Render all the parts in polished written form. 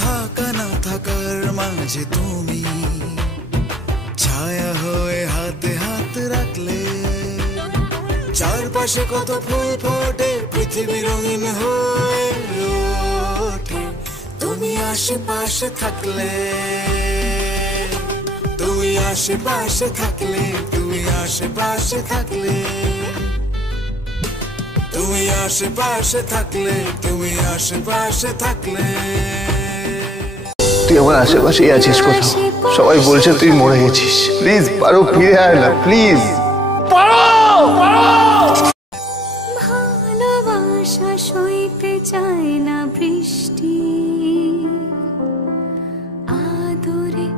থাকা না থাকার মাঝে তুমি ছায়া হয়ে হাতে হাত রাখলে। চারপাশে কত ফুল ফোটে, পৃথিবী রঙিন হয়ে ওঠে তুমি আশেপাশে থাকলে। তুমি আশেপাশে থাকলে, তুমি আশেপাশে থাকলে, তুমি আশেপাশে থাকলে, তুমি আশেপাশে থাকলে। তুই আমার আশেপাশেই আছিস কোথাও, সবাই বলছে তুই মরে গেছিস। প্লিজ পারো ফিরে আয় না, প্লিজ পারো। ভালোবাসা সইতে চায় না বৃষ্টি, আদরে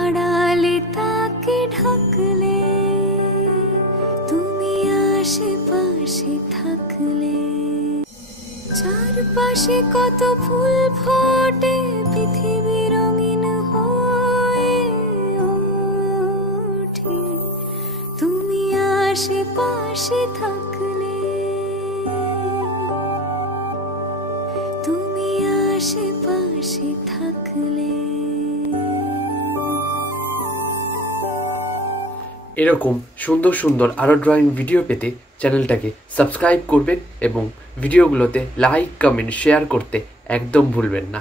আড়ালে তাকে ঢাকলে। তুমি আশেপাশে থাকলে। চারপাশে কত ফুল ফোটে, পৃথিবী রঙিন হয়ে ওঠে তুমি আশেপাশে থাকলে। তুমি আশেপাশে থাকলে। এরকম সুন্দর সুন্দর আরও ড্রয়িং ভিডিও পেতে চ্যানেলটাকে সাবস্ক্রাইব করবেন এবং ভিডিওগুলোতে লাইক কমেন্ট শেয়ার করতে একদম ভুলবেন না।